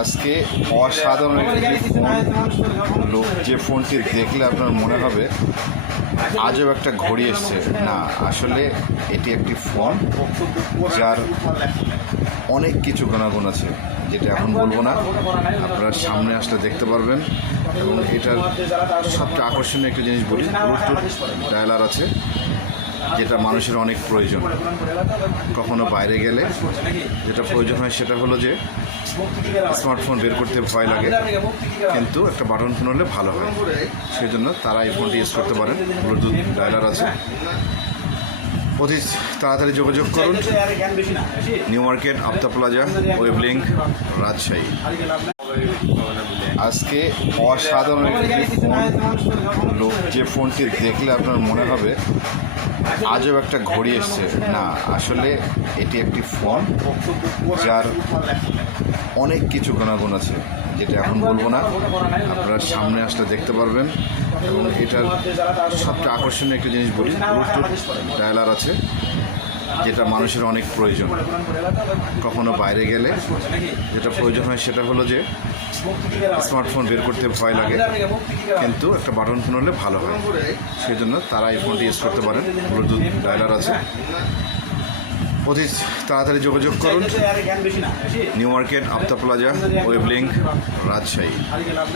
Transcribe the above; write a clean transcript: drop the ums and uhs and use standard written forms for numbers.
আজকে অসাধারণ একটি ফোন। লোক যে ফোনটি দেখলে আপনার মনে হবে আজব একটা ঘড়ি এসছে। না, আসলে এটি একটি ফোন যার অনেক কিছু গুণাগুণ আছে, যেটা এখন বলবো না, আপনারা সামনে আসলে দেখতে পারবেন। এবং এটার সবচেয়ে আকর্ষণীয় একটা জিনিস বলি, ব্লুটুথ ডায়ালার আছে, যেটা মানুষের অনেক প্রয়োজন। কখনো বাইরে গেলে যেটা প্রয়োজন হয় সেটা হলো যে স্মার্টফোন বের করতে ভয় লাগে, কিন্তু একটা বাটন ফোন হলে ভালো হয়। সেই জন্য তারা এই ফোনটি ইউজ করতে পারেন। ব্লুটুথ ডায়ালার আছে। অতি তাড়াতাড়ি যোগাযোগ করুন। New market, Aftab plaza, web link, Rajshahi. আজকে অসাধারণ একটি ফোন। লোক যে ফোনটি দেখলে আপনার মনে হবে আজব একটা ঘড়ি এসছে। না, আসলে এটি একটি ফোন যার অনেক কিছু গুণাগুণ আছে, যেটা এখন বলবো না, আপনারা সামনে আসলে দেখতে পারবেন। এবং এটার সবচেয়ে আকর্ষণীয় একটা জিনিস বলি, ব্লুটুথ ডায়ালার আছে, যেটা মানুষের অনেক প্রয়োজন। কখনো বাইরে গেলে যেটা প্রয়োজন হয় সেটা হলো যে স্মার্টফোন বের করতে ভয় লাগে, কিন্তু একটা বাটন ফোন হলে ভালো হয়। সেই জন্য তারা এই ফোনটি ইউজ করতে পারেন। ব্লুটুথ ডায়ালার আছে। অতি তাড়াতাড়ি যোগাযোগ করুন। New market, Aftab plaza, web link, Rajshahi.